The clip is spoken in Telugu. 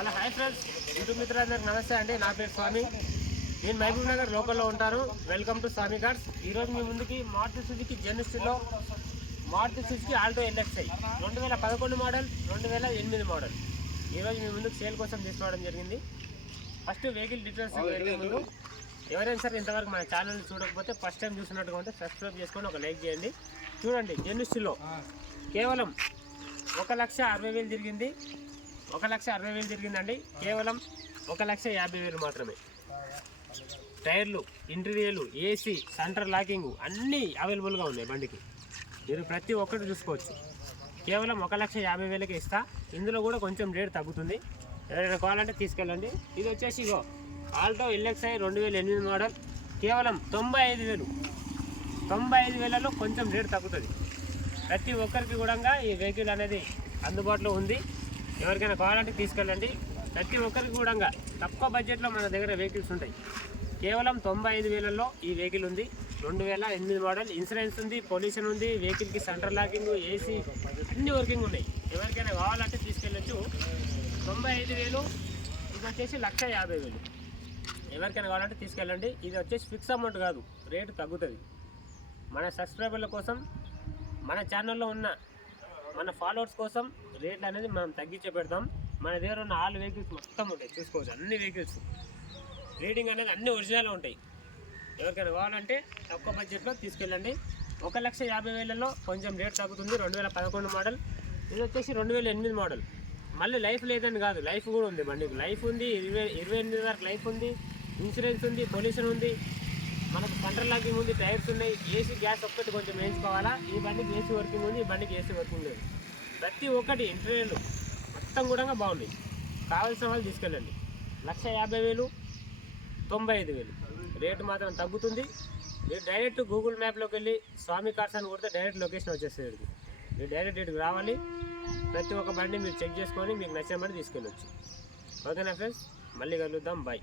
హలో హాయ్ ఫ్రెండ్స్, యూట్యూబ్ మిత్రులందరికీ నమస్తే అండి. నా పేరు స్వామి. నేను మహబూబ్ నగర్ లోకల్లో ఉంటాను. Welcome to Swami cars. ఈరోజు మీ ముందుకి మారుతి సుజుకి జెన్స్లో Maruti Suzuki Alto LXi 2011 model 2008 model ఈరోజు మీ ముందుకు సేల్ కోసం తీసుకోవడం జరిగింది. ఫస్ట్ వెహికల్ డీటెయిల్స్ వెళ్ళే ముందు ఎవరైనా సరే ఇంతవరకు మన ఛానల్ని చూడకపోతే ఫస్ట్ టైం చూసినట్టుగా ఉంటే సబ్స్క్రైబ్ చేసుకొని ఒక లైక్ చేయండి. చూడండి, జెన్స్లో కేవలం 1,60,000 తిరిగింది. 1,60,000 తిరిగిందండి. కేవలం 1,50,000 మాత్రమే. టైర్లు, ఇంటీరియర్లు, ఏసీ, సెంటర్ లాకింగ్ అన్నీ అవైలబుల్గా ఉన్నాయి బండికి. మీరు ప్రతి ఒక్కటి చూసుకోవచ్చు. కేవలం 1,50,000కి ఇస్తా. ఇందులో కూడా కొంచెం రేట్ తగ్గుతుంది. ఎవరైనా కావాలంటే తీసుకెళ్ళండి. ఇది వచ్చేసి ఇగో ఆల్టో ఎల్ఎక్స్ఐ 2008 మోడల్. కేవలం 95,000. 95,000లో కొంచెం రేట్ తగ్గుతుంది. ప్రతి ఒక్కరికి కూడా ఈ వెహికల్ అనేది అందుబాటులో ఉంది. ఎవరికైనా కావాలంటే తీసుకెళ్ళండి. ప్రతి ఒక్కరికి కూడా తక్కువ బడ్జెట్లో మన దగ్గర వెహికల్స్ ఉంటాయి. కేవలం 95,000లో ఈ వెహికల్ ఉంది. 2008 మోడల్. ఇన్సూరెన్స్ ఉంది, పొల్యూషన్ ఉంది, వెహికల్కి సెంటర్ లాకింగ్, ఏసీ అన్ని వర్కింగ్ ఉన్నాయి. ఎవరికైనా కావాలంటే తీసుకెళ్ళచ్చు. 95,000. ఇది వచ్చేసి 1,50,000. ఎవరికైనా కావాలంటే తీసుకెళ్ళండి. ఇది వచ్చేసి ఫిక్స్ అమౌంట్ కాదు, రేటు తగ్గుతుంది. మన సబ్స్క్రైబర్ల కోసం, మన ఛానల్లో ఉన్న మన ఫాలోవర్స్ కోసం రేట్లు అనేది మనం తగ్గించే పెడతాం. మన దగ్గర ఉన్న ఆల్ వెహికల్స్ మొత్తం ఉంటాయి, చూసుకోవచ్చు. అన్ని వెహికల్స్ రేటింగ్ అనేది అన్ని ఒరిజినల్ ఉంటాయి. ఎవరికైనా కావాలంటే తక్కువ బడ్జెట్లో తీసుకెళ్ళండి. 1,50,000లో కొంచెం రేట్ తగ్గుతుంది. 2011 మోడల్. ఇది వచ్చేసి 2008 మోడల్. మళ్ళీ లైఫ్ లేదని కాదు, లైఫ్ కూడా ఉంది బండికి. లైఫ్ ఉంది, 28 వరకు లైఫ్ ఉంది, ఇన్సూరెన్స్ ఉంది, పొల్యూషన్ ఉంది, మనకు సెంటర్ లాకింగ్ ఉంది, టైర్స్ ఉన్నాయి, ఏసీ గ్యాస్ ఒక్కటి కొంచెం వేయించుకోవాలా. ఈ బండికి ఏసీ వర్కింగ్ ఉంది, ఈ బండికి ఏసీ వర్కింగ్ లేదు. ప్రతి ఒక్కటి ఇంటీరియర్లు మొత్తం కూడా బాగున్నాయి. కావాల్సిన వాళ్ళు తీసుకెళ్ళండి. 1,50,000, 95,000 రేటు మాత్రం తగ్గుతుంది. మీరు డైరెక్ట్ గూగుల్ మ్యాప్లోకి వెళ్ళి స్వామి కార్స్ అని కొడితే డైరెక్ట్ లొకేషన్ వచ్చేసేది. మీరు డైరెక్ట్ ఇటుకు రావాలి. ప్రతి ఒక్క బండి మీరు చెక్ చేసుకొని మీకు నచ్చిన బండి తీసుకెళ్ళొచ్చు. ఓకేనా ఫ్రెండ్స్, మళ్ళీ కలుద్దాం. బాయ్.